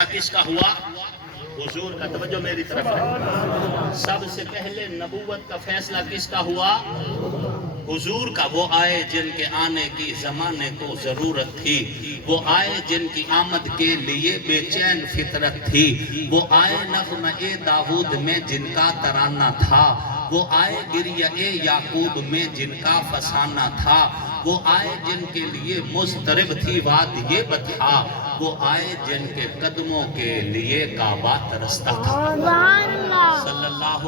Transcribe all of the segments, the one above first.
کس کا ہوا؟ حضور کا۔ توجہ میری طرف ہے۔ سب سے پہلے نبوت کا فیصلہ کس کا ہوا؟ حضور کا۔ وہ آئے جن کے آنے کی زمانے کو ضرورت تھی، وہ آئے جن کی آمد کے لیے بے چین فطرت تھی، وہ آئے نغمہ داؤد میں جن کا ترانہ تھا، وہ آئے گریہ یعقوب میں جن کا فسانہ تھا، وہ آئے جن کے لیے مضطرب تھی وادی بطحا، وہ آئے جن کے قدموں کے لیے کعبہ ترستا تھا۔ صلی اللہ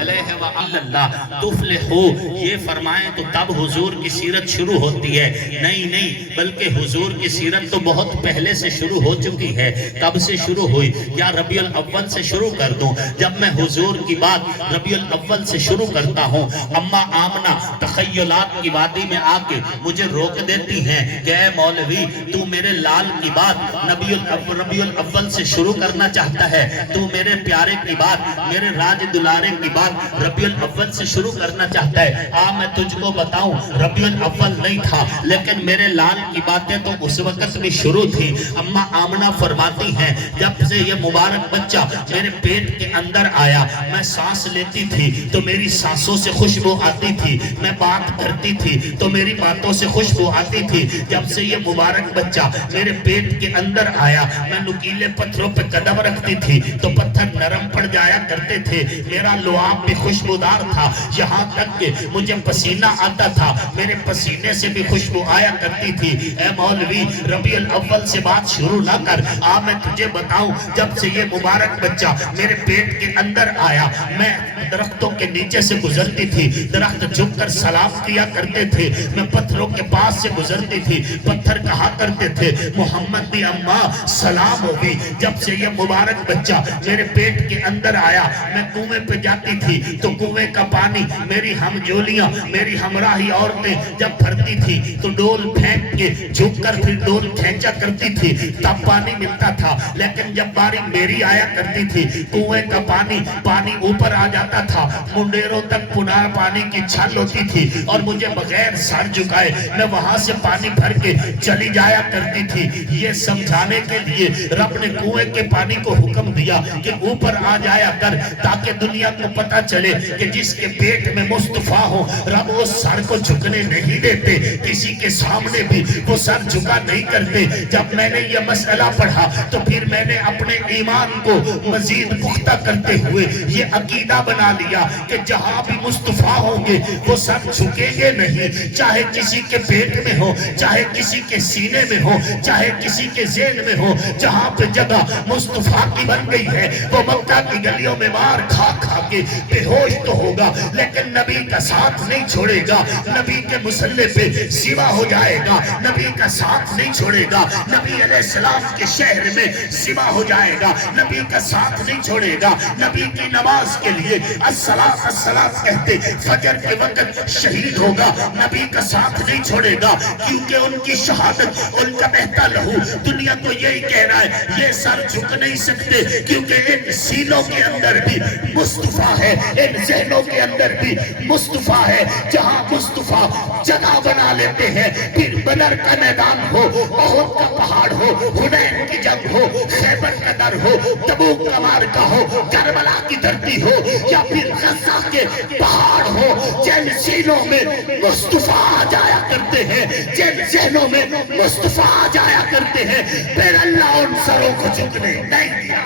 علیہ وآلہ تفلحو، یہ فرمائیں تو تب حضور کی سیرت شروع ہوتی ہے؟ نہیں، بلکہ حضور کی سیرت تو بہت پہلے سے شروع ہو چکی ہے۔ کب سے شروع ہوئی؟ یا ربیع الاول سے شروع کر دوں؟ جب میں حضور کی بات ربیع الاول سے شروع کرتا ہوں، اماں آمنہ تخیلات کی وادی میں آ کے مجھے روک دیتی ہیں کہ اے مولوی، تو میرے لال کی بات ربیع الاول سے شروع کرنا چاہتا ہے، تو میرے پیارے کی بات، میرے راج دلارے کی بات ربیع الاول سے شروع کرنا چاہتا ہے۔ میں تجھ کو بتاؤں، ربیع الاول نہیں تھا، لیکن میرے لال کی باتیں تو اس وقت بھی شروع تھی۔ اماں آمنہ فرماتی ہیں، جب سے یہ مبارک بچہ میرے پیٹ کے اندر آیا، میں سانس لیتی تھی تو میری سانسوں سے خوشبو آتی تھی، میں بات کرتی تھی تو میری باتوں سے خوشبو آتی تھی۔ جب سے یہ مبارک بچہ میرے پیٹ کے اندر آیا، میں نکیلے پتھروں پہ قدم رکھتی تھی تو پتھر نرم پڑ جایا کرتے تھے، میرا لعاب بھی خوشبودار تھا، یہاں تک کہ مجھے پسینہ آتا تھا، میرے پسینے سے بھی خوشبو آیا کرتی تھی۔ اے مولوی، ربیع الاول سے بات شروع نہ کر، میں تجھے بتاؤں، جب سے یہ مبارک بچہ میرے پیٹ کے اندر آیا، میں درختوں کے نیچے سے گزرتی تھی، درخت جھک کر سلام کیا کرتے تھے، میں پتھروں کے پاس سے گزرتی تھی، پتھر کہا کرتے تھے محمد دی اماں سلام ہوگی۔ جب سے یہ مبارک بچہ میرے پیٹ کے اندر آیا، میں کنویں پہ جاتی تھی تو کنویں کا پانی میری ہم جولیاں، میری ہمراہی عورتیں جب بھرتی تھی تو ڈول پھینک کے جھک کر پھر ڈول کھینچا کرتی تھی، تب پانی ملتا تھا۔ لیکن جب باری میری آیا کرتی تھی، کنویں کا پانی اوپر آ جاتا تھا، منڈیروں تک پنار پانی کی چھل ہوتی تھی، اور مجھے بغیر سر جھکائے میں وہاں سے پانی بھر کے چلی جایا کرتی تھی۔ یہ سمجھانے کے لیے رب نے کنویں کے پانی کو حکم دیا کہ اوپر آ جایا کر، تاکہ دنیا کو پتا چلے کہ جس کے پیٹ میں مصطفیٰ ہو، رب وہ سر کو جھکنے نہیں دیتے، کسی کے سامنے بھی وہ سر جھکا نہیں کرتے۔ جب میں نے یہ مسئلہ پڑھا تو پھر میں نے اپنے ایمان کو مزید پختہ کرتے ہوئے یہ عقیدہ بنا لیا کہ جہاں بھی مصطفیٰ ہوں گے وہ سر جھکیں گے نہیں، چاہے کسی کے پیٹ میں ہو، چاہے کسی کے سینے میں ہو، چاہے کسی کے ذہن میں ہو، جہاں پہ جگہ مصطفیٰ کی بن گئی ہے وہ مکہ کی گلیوں میں مار کھا کھا کے بے ہوش تو ہوگا، لیکن نبی کا ساتھ نہیں چھوڑے گا، نبی کے مسلح پہ سوا ہو جائے گا، نبی کا ساتھ نہیں چھوڑے گا، نبی علیہ السلام کے شہر میں سوا ہو جائے گا، نبی کا ساتھ نہیں چھوڑے گا، نبی کی نماز کے لیے الصلاۃ الصلاۃ کہتے فجر کے وقت شہید ہوگا، نبی کا ساتھ نہیں چھوڑے گا، کیونکہ ان کی شہادت، ان کا بہتا لہو دنیا کو یہی کہہ رہا ہے، یہ سر جھک نہیں سکتے، کیونکہ ان سینوں کے اندر بھی مصطفیٰ ہے، ان ذہنوں کے اندر بھی مصطفیٰ ہے۔ جہاں مصطفیٰ جگہ بنا لیتے ہیں، پھر بدر کا میدان ہو، احد کا پہاڑ ہو، حنین کی جنگ ہو، خیبر کا در ہو، تبوک کا معرکہ ہو، کربلا کی دھرتی ہو، یا پھر غزہ کے پہاڑ ہو، جن سینوں میں مصطفیٰ آ جایا کرتے ہیں، جن ذہنوں میں مصطفیٰ آ جایا کرتے ہیں، پھر اللہ ان سروں کو جھکنے نہیں دیا۔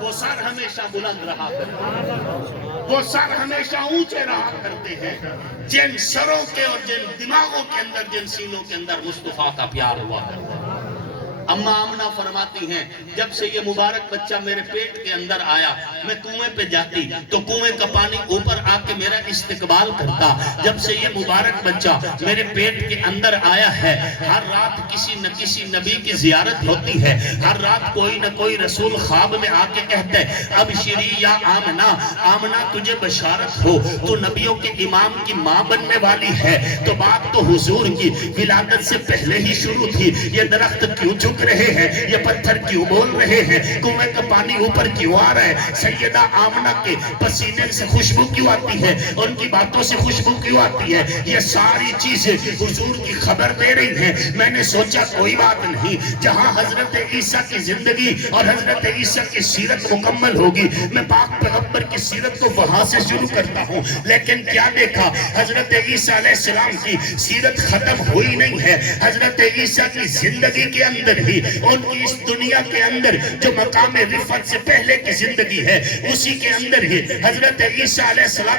وہ سر ہمیشہ بلند رہا کرتے ہیں، وہ سر ہمیشہ اونچے رہا کرتے ہیں، جن سروں کے اور جن دماغوں کے اندر، جن سینوں کے اندر مصطفیٰ کا پیار ہوا کرتا ہے۔ اماں آمنہ فرماتی ہیں، جب سے یہ مبارک بچہ میرے پیٹ کے اندر آیا، میں کنویں پہ جاتی تو کنویں کا پانی اوپر آ کے میرا استقبال کرتا۔ جب سے یہ مبارک بچہ میرے پیٹ کے اندر آیا ہے، ہر رات کسی نہ کسی نبی کی زیارت ہوتی ہے، ہر رات کوئی نہ کوئی رسول خواب میں آ کے کہتا ہے، اب شری یا آمنہ، آمنہ تجھے بشارت ہو، تو نبیوں کے امام کی ماں بننے والی ہے۔ تو بات تو حضور کی ولادت سے پہلے ہی شروع تھی، یہ درخت کیوں جھک رک رہے ہیں، یہ پتھر کیوں بول رہے ہیں، کنویں کا پانی اوپر کیوں آ رہا ہے، سیدہ آمنہ کے پسینے سے خوشبو کیوں آتی ہے، ان کی باتوں سے خوشبو کیوں آتی ہے، یہ ساری چیزیں حضور کی خبر دے رہی ہیں۔ میں نے سوچا کوئی بات نہیں، جہاں حضرت عیسیٰ کی زندگی اور حضرت عیسیٰ کی سیرت مکمل ہوگی، میں پاک پیغمبر کی سیرت کو وہاں سے شروع کرتا ہوں۔ لیکن کیا دیکھا، حضرت عیسیٰ علیہ السلام کی سیرت ختم ہوئی نہیں ہے۔ حضرت عیسیٰ کی زندگی کے اندر ہی، ان کی اس دنیا کے اندر جو مقام رفعت سے پہلے کی زندگی ہے، اسی کے اندر ہی حضرت عیسیٰ علیہ السلام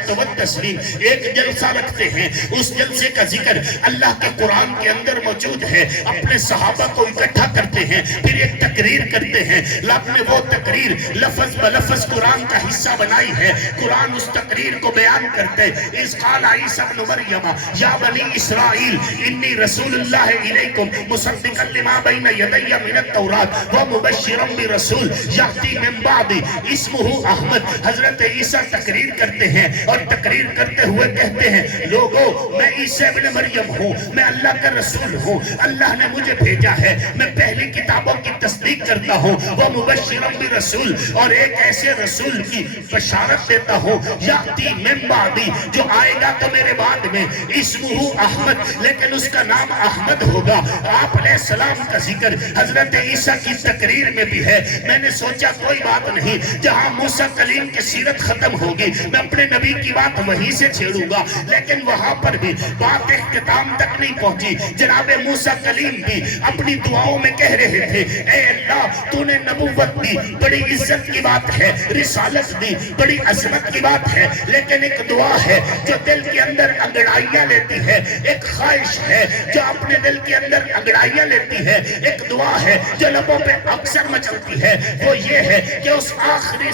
ایک جلسہ رکھتے ہیں۔ اس جلسے کا ذکر اللہ کے قرآن کے اندر موجود ہے۔ اپنے صحابہ کو اکٹھا کرتے ہیں، پھر ایک تقریر کرتے ہیں۔ آپ نے وہ تقریر لفظ بلفظ قرآن کا حصہ بنائی ہے۔ قرآن اس تقریر کو بیان کرتے، اذ قال عیسیٰ ابن مریم یا بنی اسرائیل انی رسول اللہ الیکم مصدقا لما بین یدی من التوراۃ ومبشرا برسول یأتی من بعد اسمہ احمد۔ حضرت عیسیٰ تقریر کرتے ہیں اور تقریر کرتے ہوئے کہتے ہیں، لوگوں میں عیسیٰ ابن مریم ہوں، میں اللہ کا رسول ہوں، اللہ نے مجھے بھیجا ہے، میں پہلی کتابوں کی تصدیق کرتا ہوں، وہ مبشرا برسول، اور ایک ایسے رسول کی بشارت دیتا ہوں، یاتی من بعدی، جو آئے گا تو میرے بعد میں، اسمہ احمد، لیکن اس کا نام احمد ہوگا۔ آپ علیہ السلام کا ذکر حضرت عیسیٰ کی تقریر میں بھی ہے۔ میں نے سوچا کوئی بات نہیں، جہاں موسیٰ کلیم کی سیرت ختم ہوگی، میں اپنے نبی کی بات وہیں سے چھیڑوں گا، لیکن وہاں پر بھی بات اختتام تک نہیں پہنچی۔ جناب موسیٰ کلیم بھی اپنی دعاؤں میں کہہ رہے تھے، اے اللہ تو نے نبوت دی، بڑی عزت کی بات ہے، رسالت دی، بڑی عظمت کی بات ہے، لیکن ایک دعا ہے جو دل کے اندر انگڑائیاں لیتی ہے، ایک خواہش ہے جو اپنے دل کے اندر انگڑائیاں لیتی ہے، ایک دعا ہے جو لبوں پہ اکثر مچلتی ہے، وہ یہ ہے کہ اس آخری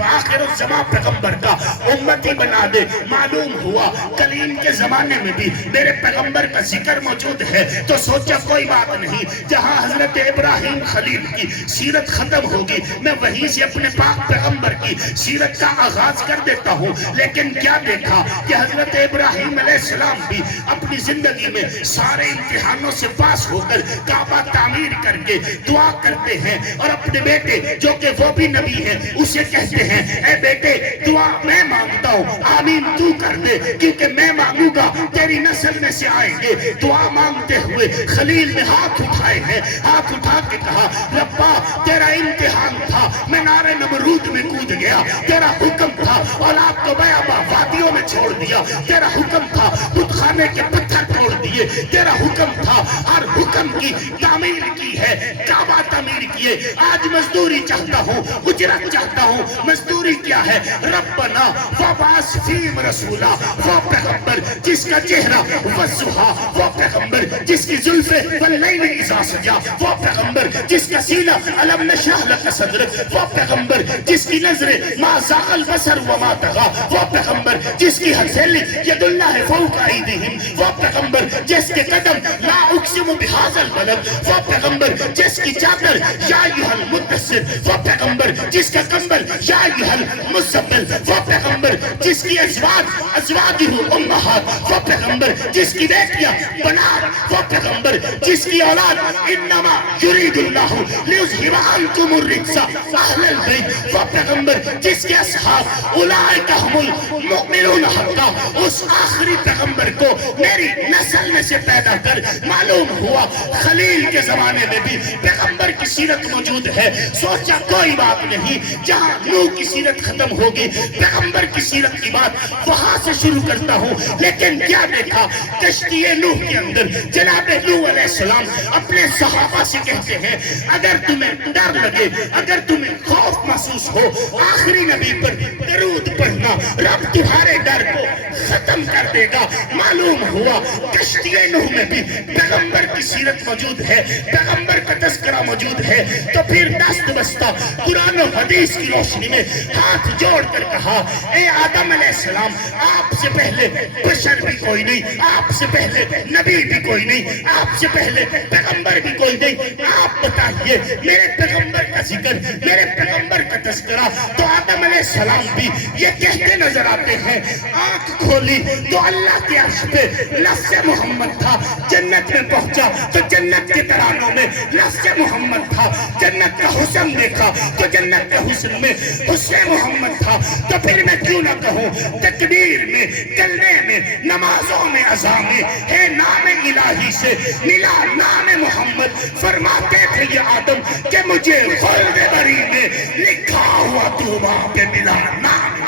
آخر الزمان پیغمبر کا امتی بنا دے۔ معلوم ہوا کلیم کے زمانے میں بھی میرے پیغمبر کا ذکر موجود ہے، تو سوچا کوئی بات نہیں، جہاں حضرت ابراہیم خلیل کی سیرت ختم ہوگی، میں وہیں سے اپنے پاک پیغمبر کی سیرت کا آغاز کر دیتا ہوں۔ لیکن کیا دیکھا کہ حضرت ابراہیم علیہ السلام بھی اپنی زندگی میں سارے امتحانوں سے پاس ہو کر کعبہ تعمیر کر کے دعا کرتے ہیں، اور اپنے بیٹے جو کہ وہ بھی نبی ہے اسے کہتے ہیں، اے بیٹے دعا میں مانگتا ہوں، آمین تو کر دے، کیونکہ میں مانگوں گا تیری نسل میں سے آئیں گے۔ دعا مانگتے ہوئے خلیل نے ہاتھ اٹھائے ہیں، ہاتھ اٹھا کے کہا، ربا تیرا امتحان تھا، میں نار نمرود میں کود گیا، تیرا حکم تھا اولاد کو بیابا وادیوں میں چھوڑ دیا، تیرا حکم تھا بت خانے کے پتھر توڑ دیے، تیرا حکم تھا ہر حکم کی تعمیر کی ہے، کعبہ تعمیر کیے، آج مزدوری چاہتا ہوں، اجرت چاہتا ہوں، مزدوری کیا ہے، ربنا وبعث فیہم رسولا، وہ پیغمبر جس کا چہرہ والضحیٰ، وہ پیغمبر جس کی زلفیں واللیل اذا سجا، وہ پیغمبر جس کا سینہ الم نشرح لک صدرک، وہ پیغمبر جس کی نظریں ما زاغ البصر وما طغی، وہ پیغمبر جس کی ہتھیلی ید اللہ فوق ایدیہم، وہ پیغمبر جس کے قدم لا اقسم بہذا البلد، وہ پیغمبر جس کی چادر یا ایھا المدثر، وہ پیغمبر جس کا کمبل یا ایھا المزمل، وہ پیغمبر جس کی ازواجہ امہات، وہ پیغمبر جس کی بیٹیاں بنات، وہ پیغمبر جس کی اولاد انما یرید اللہ لیذھب عنکم الرجس اہل البیت، وہ پیغمبر جس کے اصحاب اولئک ھم المؤمنون حقا، اس آخری پیغمبر کو میری نسل میں سے پیدا کر۔ معلوم ہوا خلیل کے زمانے میں بھی پیغمبر کی سیرت موجود ہے۔ سوچا کوئی بات نہیں، جہاں نوح کی سیرت ختم ہوگی، پیغمبر کی سیرت کی بات وہاں سے شروع کرتا ہوں۔ لیکن کیا دیکھا، کشتی نوح کے اندر جناب نوح علیہ السلام اپنے صحابہ سے کہتے ہیں، اگر تمہیں ڈر لگے، اگر تمہیں خوف محسوس ہو، آخری نبی پر درود پڑھنا، رب تمہارے ڈر کو ختم کر دے گا۔ معلوم ہوا کشتی نوح میں بھی پیغمبر کی سیرت موجود ہے، پیغمبر کا تذکرہ موجود ہے۔ تو پھر دست بستہ قرآن و حدیث کی روشنی میں ہاتھ جوڑ کر کہا، اے آدم علیہ السلام، آپ سے پہلے بشر بھی کوئی نہیں، آپ سے پہلے نبی بھی کوئی نہیں، آپ سے پہلے پیغمبر بھی کوئی نہیں، آپ بتائیے میرے پیغمبر کا ذکر، میرے پیغمبر کا تذکرہ۔ تو آدم علیہ السلام بھی یہ کہتے نظر آتے ہیں، آنکھ کھولی تو اللہ کے عرش پہ لفظ محمد تھا، جنت میں پہنچا تو جنت کے ترانوں میں لفظ محمد تھا. جنت کا حسن دیکھا تو جنت کے حسن میں حسن محمد تھا. تو پھر میں کیوں نہ کہوں تکبیر میں، کلمے میں، نمازوں میں، اذان میں ہے نام الہی سے ملا نام محمد. فرماتے تھے یہ آدم کہ مجھے خلد بری میں لکھا ہوا طوبیٰ پہ ملا نام.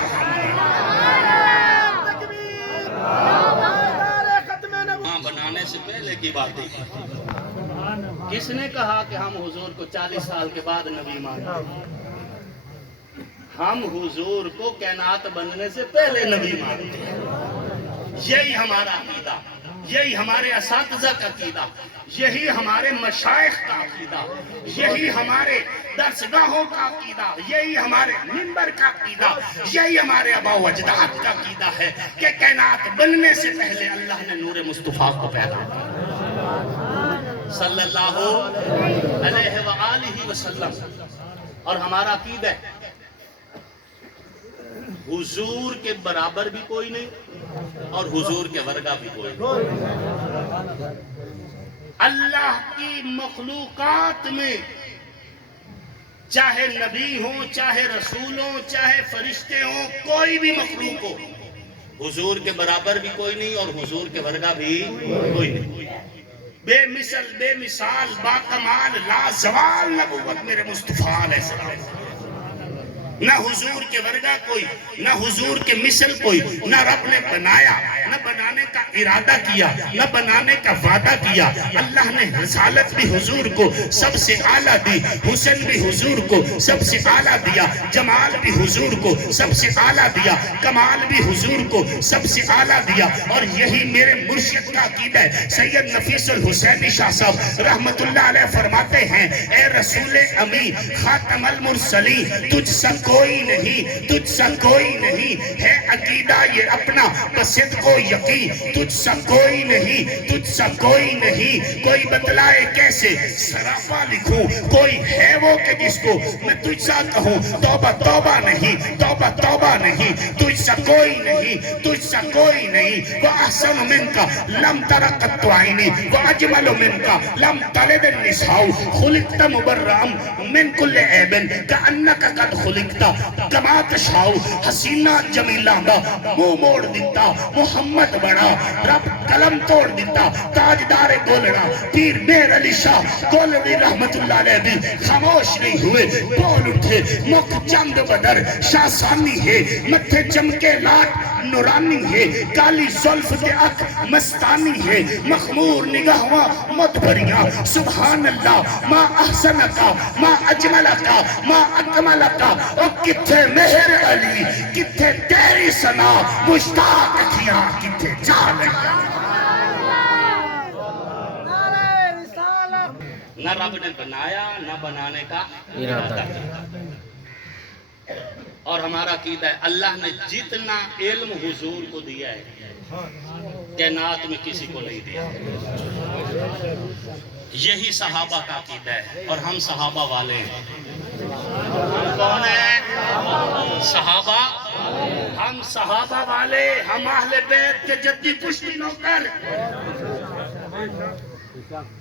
بنانے سے پہلے کی بات ہے. کس نے کہا کہ ہم حضور کو 40 سال کے بعد نبی مانتے ہیں؟ ہم حضور کو کائنات بننے سے پہلے نبی مانتے ہیں. یہی ہمارا عقیدہ، یہی ہمارے اساتذہ کا عقیدہ، یہی ہمارے مشائخ کا عقیدہ، یہی ہمارے درسگاہوں کا عقیدہ، یہی ہمارے منبر کا عقیدہ، یہی ہمارے آباء و اجداد کا عقیدہ ہے کہ کائنات بننے سے پہلے اللہ نے نور مصطفیٰ کو پیدا کیا صلی اللہ علیہ وآلہ وسلم. اور ہمارا عقیدہ ہے حضور کے برابر بھی کوئی نہیں اور حضور کے ورگا بھی کوئی نہیں. اللہ کی مخلوقات میں چاہے نبی ہوں، چاہے رسول ہوں، چاہے فرشتے ہوں، کوئی بھی مخلوق ہو، حضور کے برابر بھی کوئی نہیں اور حضور کے ورگا بھی کوئی نہیں. بے مثل، بے مثال، با کمال، لا زوال نبوت میرے مصطفیٰ علیہ السلام. نہ حضور کے ورگا کوئی، نہ حضور کے مثل کوئی. نہ رب نے بنایا، نہ بنانے کا ارادہ کیا، نہ بنانے کا وعدہ کیا. اللہ نے رسالت بھی حضور کو سب سے اعلیٰ دی، حسن بھی حضور کو سب سے اعلیٰ دیا، جمال بھی حضور کو سب سے اعلیٰ دیا، کمال بھی حضور کو سب سے اعلیٰ دیا. اور یہی میرے مرشد کا عقیدہ ہے. سید نفیس الحسینی شاہ صاحب رحمت اللہ علیہ فرماتے ہیں اے رسول امی خاتم المرسلین تجھ سا کوئی نہیں، تجھ سا کوئی نہیں ہے عقیدہ یہ اپنا بصدق و یقین. تجھ سا کوئی نہیں، تجھ سا کوئی نہیں. کوئی بتلائے کیسے سراپا لکھوں، کوئی ہے وہ کہ جس کو میں تجھ سا کہوں توبہ توبہ نہیں، توبہ توبہ نہیں. تجھ سا کوئی نہیں، تجھ سا کوئی نہیں. وَأَحْسَنُ مِنْكَ لَمْ تَرَ قَطُّ عَيْنِي وَأَجْمَلُ مِنْكَ لَمْ تَلِدِ النِّسَاءُ خُلِقْتَ مُبَرَّأً مِنْ كُلِّ عَيْبٍ كَأَنَّكَ قَدْ خُلِقْتَ کما تشاؤ. حسینہ جمیلہ دا منہ موڑ دیتا محمد بڑا، رب قلم توڑ دیتا تاجدار گولڑا. پیر میر علی شاہ گولڑی رحمت اللہ علیہ بھی خاموش نہیں ہوئے، بول اٹھے مک چند بدر شاہ ثانی ہے، متھے چمکے لاٹ نورانی ہے، کالی زلف کے اک مستانی ہے، مخمور نگاہواں مدبریاں. سبحان اللہ ما احسنکا ما اجملکا ما اکملکا. اور کتھے مہر علی، کتھے تیری ثنا مشتاق کیا، کتھے جان. نہ رب نے بنایا نہ بنانے کا ارادہ کیا. اور ہمارا عقیدہ ہے اللہ نے جتنا علم حضور کو دیا ہے کائنات میں کسی کو نہیں دیا. یہی صحابہ کا عقیدہ ہے اور ہم صحابہ والے ہیں. ہم کون ہیں؟ صحابہ. ہم صحابہ والے، ہم اہل بیت کے جدی پشتی نوکر،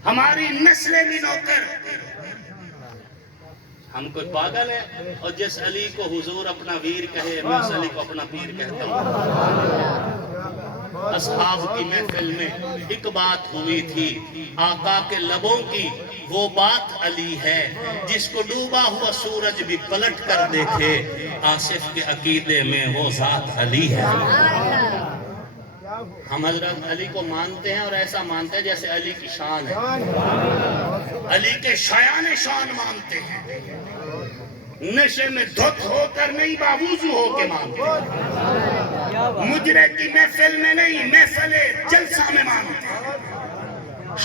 ہماری نسلیں بھی نوکر. ہم کوئی پاگل ہے اور جس علی کو حضور اپنا ویر کہے میں اس علی کو اپنا پیر کہتا ہوں. اصحاب کی محفل میں ایک بات ہوئی تھی آقا کے لبوں کی، وہ بات علی ہے جس کو ڈوبا ہوا سورج بھی پلٹ کر دیکھے. آصف کے عقیدے میں وہ ذات علی ہے. ہم حضرت علی کو مانتے ہیں اور ایسا مانتے ہیں جیسے علی کی شان ہے. علی کے شایان شان مانتے ہیں. نشے میں دھت ہو کر نہیں، باوضو ہو کے مانتے ہیں. مجرے کی محفل میں نہیں، محفل جلسہ میں مانتے ہیں.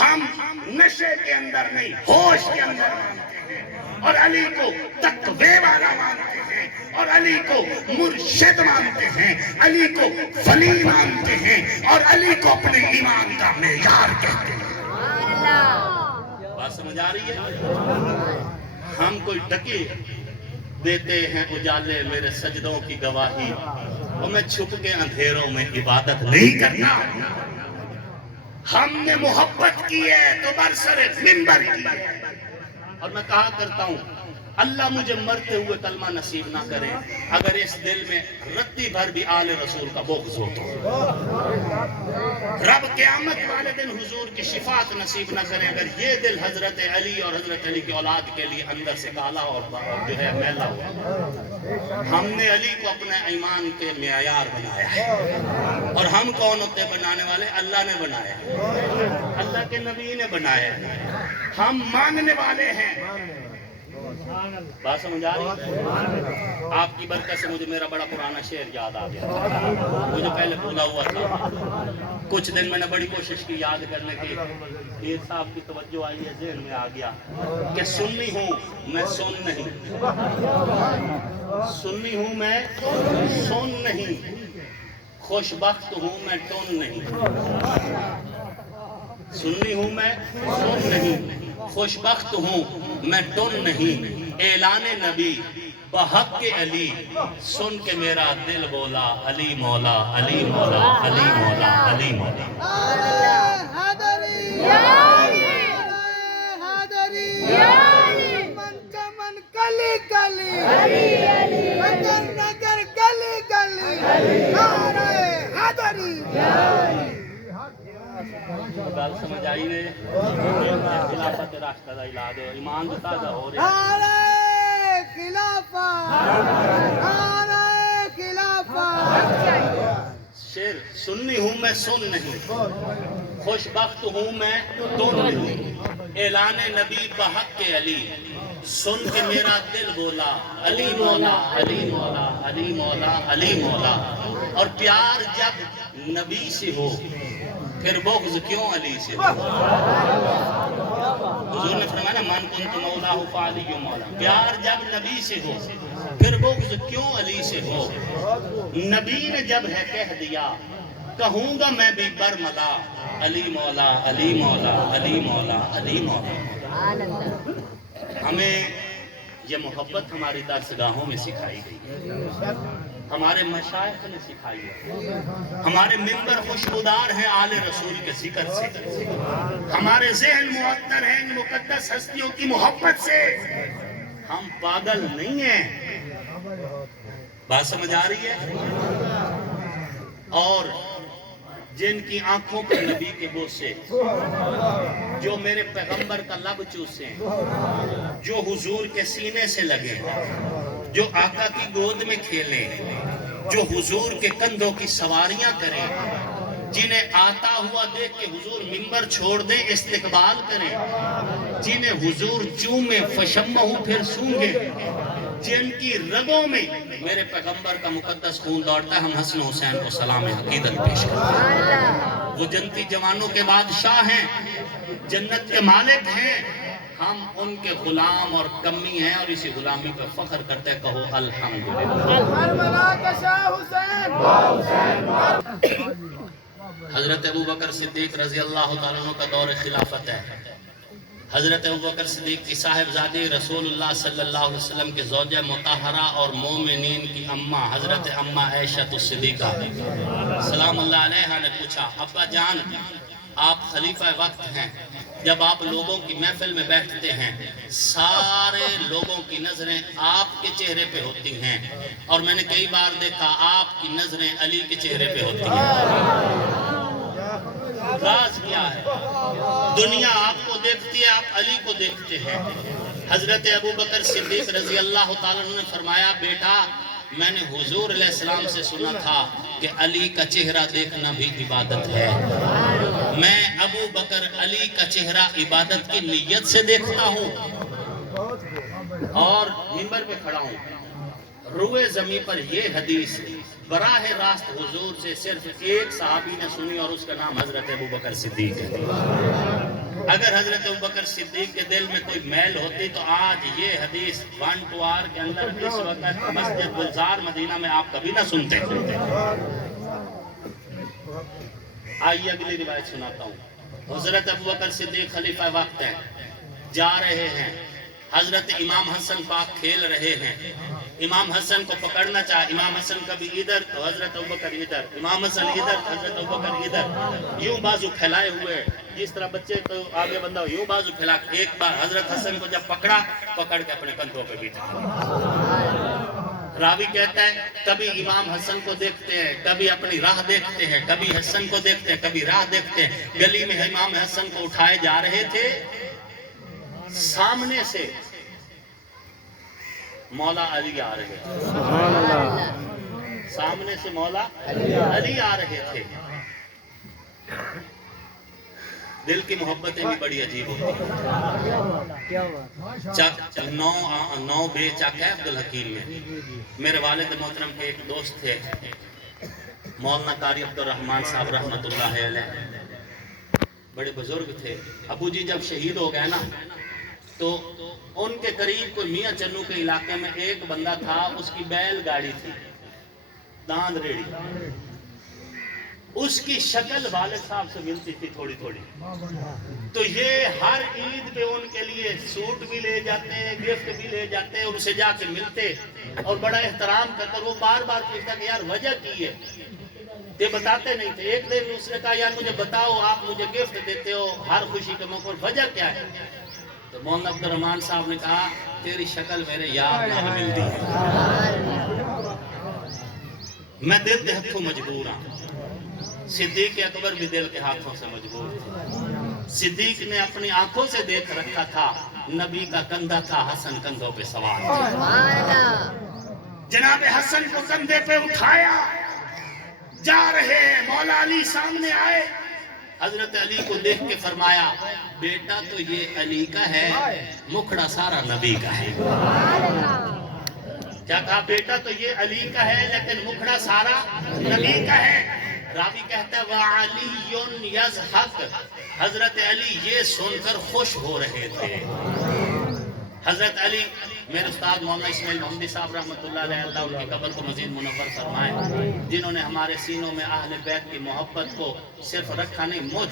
ہم نشے کے اندر نہیں، ہوش کے اندر مانتے ہیں. اور علی کو تقوی والا مانتے ہیں، اور علی کو مرشد مانتے ہیں، علی کو ولی مانتے ہیں، اور علی کو اپنے ایمان کا معیار کہتے ہیں. بات سمجھ آ رہی ہے؟ ہم کوئی ڈکے دیتے ہیں اجالے میرے سجدوں کی گواہی، اور میں چھپ کے اندھیروں میں عبادت نہیں کرنا. ہم نے محبت کی ہے تو برسر منبر کی ہے. اور میں کہا کرتا ہوں اللہ مجھے مرتے ہوئے کلمہ نصیب نہ کرے اگر اس دل میں رتی بھر بھی آل رسول کا بغض ہو تو۔ رب قیامت والے دن حضور کی شفاعت نصیب نہ کرے اگر یہ دل حضرت علی اور حضرت علی کی اولاد کے لیے اندر سے کالا اور جو ہے میلا ہوا۔ ہم نے علی کو اپنے ایمان کے معیار بنایا ہے، اور ہم کون ہوتے بنانے والے؟ اللہ نے بنایا ہے، اللہ کے نبی نے بنایا ہے، ہم ماننے والے ہیں۔ بات سمجھ آ رہی ہے؟ آپ کی برکت سے مجھے میرا بڑا پرانا شعر یاد آ گیا، مجھے پہلے بھولا ہوا تھا۔ کچھ دن میں نے بڑی کوشش کی یاد کرنے کی، پیر صاحب کی توجہ آئی ہے، ذہن میں آ گیا کہ سنی ہوں میں سن نہیں، سنی ہوں میں سن نہیں، خوش بخت ہوں میں ٹون نہیں، سنی ہوں میں سن نہیں، خوش بخت ہوں میں ٹون نہیں، اعلان نبی بحق علی سن کے میرا دل بولا علی مولا علی مولا علی مولا علی مولا۔ حیدری من کا من گلی گلی نگر نگر گلی گلی نعرہ حیدری۔ گل سمجھ آئی نے؟ خلافت راستہ دا علاج ہے، ایمان دا تازہ ہو رہا ہے۔ نعرہ خلافت، نعرہ خلافت۔ شیر سنی ہوں میں سن نہیں، خوش بخت ہوں میں ٹون نہیں، اعلان نبی بحق علی سن کے میرا دل بولا علی مولا علی مولا علی مولا علی مولا۔ اور پیار جب نبی سے ہو پھر بغض کیوں علی سے ہو؟ حضور نے فرمایا نا من کنت مولا فعلی مولا، پیار جب نبی سے ہو پھر بغض کیوں علی سے ہو؟ نبی نے جب ہے کہہ دیا کہوں گا میں بھی برملا علی مولا علی مولا علی مولا علی مولا۔ ہمیں یہ محبت ہماری درسگاہوں میں سکھائی گئی، ہمارے مشائخ نے سکھائی ہے، ہمارے ممبر خوشبودار ہیں آل رسول کے ذکر سے، ہمارے ذہن معطر ہیں ان مقدس ہستیوں کی محبت سے۔ ہم پاگل نہیں ہیں، بات سمجھ آ رہی ہے؟ اور جن کی آنکھوں پر نبی کے بوسے، جو میرے پیغمبر کا لب چوسیں، جو حضور کے سینے سے لگے، جو آقا کی گود میں کھیلیں، جو حضور کے کندھوں کی سواریاں کریں، جنہیں آتا ہوا دیکھ کے حضور منبر چھوڑ دیں استقبال کریں، جنہیں حضور چومیں فشمہو پھر سونگیں، جن کی رگوں میں میرے پیغمبر کا مقدس خون دوڑتا ہے، ہم حسن حسین کو سلام عقیدت پیش کرتے ہیں۔ وہ جنتی جوانوں کے بادشاہ ہیں، جنت کے مالک ہیں، ہم ان کے غلام اور کمی ہیں، اور اسی غلامی پہ فخر کرتے ہیں، کہو الحمدللہ۔ کربلا کا شاہ حسین۔ حضرت ابوبکر صدیق رضی اللہ تعالیٰ عنہ کا دور خلافت ہے۔ حضرت ابوبکر صدیق کی صاحبزادی رسول اللہ صلی اللہ علیہ وسلم کے زوجہ مطہرہ اور مومنین کی اماں حضرت اماں عائشہ الصدیقہ سلام اللہ علیہا نے پوچھا، ابا جان آپ خلیفہ وقت ہیں، جب آپ لوگوں کی محفل میں بیٹھتے ہیں سارے لوگوں کی نظریں آپ کے چہرے پہ ہوتی ہیں، اور میں نے کئی بار دیکھا آپ کی نظریں علی کے چہرے پہ ہوتی ہیں، راز کیا ہے؟ دنیا آپ کو دیکھتی ہے، آپ علی کو دیکھتے ہیں۔ حضرت ابوبکر صدیق رضی اللہ تعالیٰ عنہ نے فرمایا، بیٹا میں نے حضور علیہ السلام سے سنا تھا کہ علی کا چہرہ دیکھنا بھی عبادت ہے، میں ابوبکر علی کا چہرہ عبادت کی نیت سے دیکھتا ہوں، اور منبر پہ کھڑا ہوں، روئے زمین پر یہ حدیث براہ راست حضور سے صرف ایک صحابی نے سنی، اور اس کا نام حضرت ابوبکر صدیق ہے۔ اگر حضرت ابوبکر صدیق کے دل میں کوئی میل ہوتی تو آج یہ حدیث 1 2 R کے اندر اس وقت مسجد گلزار مدینہ میں آپ کبھی نہ سنتے۔ آئیے اگلی روایت سناتا ہوں۔ حضرت ابوبکر صدیق خلیفہ وقت ہیں، جا رہے ہیں، حضرت امام حسن پاک کھیل رہے ہیں، امام حسن کو پکڑنا چاہے، امام حسن کبھی ادھر تو حضرت ابوبکر ادھر، امام حسن ادھر حضرت ابوبکر ادھر، یوں بازو پھیلائے ہوئے جس طرح بچے کو آگے بندہ یوں بازو پھیلا کے، ایک بار حضرت حسن کو جب پکڑا، پکڑ کے اپنے کندھوں پہ بیٹھا۔ راوی کہتا ہے کبھی امام حسن کو دیکھتے ہیں، کبھی اپنی راہ دیکھتے ہیں، کبھی حسن کو دیکھتے ہیں، کبھی راہ دیکھتے ہیں۔ گلی میں امام حسن کو اٹھائے جا رہے تھے، سامنے سے مولا علی آ رہے تھے، سامنے سے مولا علی آ رہے تھے۔ دل کی محبتیں بھی بڑی عجیب ہوتی ہیں۔ نو بے چک ہے عبدالحکیم میں، میرے والد محترم کے ایک دوست تھے مولانا قاری عبدالرحمن صاحب رحمۃ اللہ علیہ، بڑے بزرگ تھے۔ ابو جی جب شہید ہو گئے نا تو ان کے قریب کوئی میاں چنو کے علاقے میں ایک بندہ تھا، اس کی بیل گاڑی تھی، داند ریڑھی، اس کی شکل والد صاحب سے ملتی تھی تھوڑی تھوڑی، تو یہ ہر عید پہ ان کے لیے سوٹ بھی لے جاتے، گفٹ بھی لے جاتے، ان سے جا کے ملتے اور بڑا احترام کرتے۔ وہ بار بار پوچھتا کہ یار وجہ کی ہے، یہ بتاتے نہیں تھے۔ ایک دن اس نے کہا یار مجھے بتاؤ، آپ مجھے گفٹ دیتے ہو ہر خوشی کے موقع پر، وجہ کیا ہے؟ تو مولانا عبدالرحمن صاحب نے کہا تیری شکل میرے یار نال ملتی ہے، میں دل کے ہاتھوں مجبور ہوں۔ صدیق اکبر بھی دل کے ہاتھوں سے مجبور تھے۔ صدیق نے اپنی آنکھوں سے دیکھ رکھا تھا نبی کا کندھا تھا، حسن کندھوں پہ سوار تھا۔ جناب حسن کو کندھے پہ اٹھایا، جا رہے مولا علی سامنے آئے، حضرت علی کو دیکھ کے فرمایا بیٹا تو یہ علی کا ہے، مکھڑا سارا نبی کا ہے۔ کیا کہا؟ بیٹا تو یہ علی کا ہے لیکن مکھڑا سارا نبی کا ہے۔ راوی کہتا ہے وَعَلِيٌّ يَضْحَكُ، حضرت علی یہ سن کر خوش ہو رہے تھے۔ حضرت علی، میرے استاد مولانا اسماعیل محمدی صاحب رحمۃ اللہ علیہ، اللہ ان کی قبر کو مزید منور فرمائے، جنہوں نے ہمارے سینوں میں اہل بیت کی محبت کو صرف رکھا نہیں، مجھ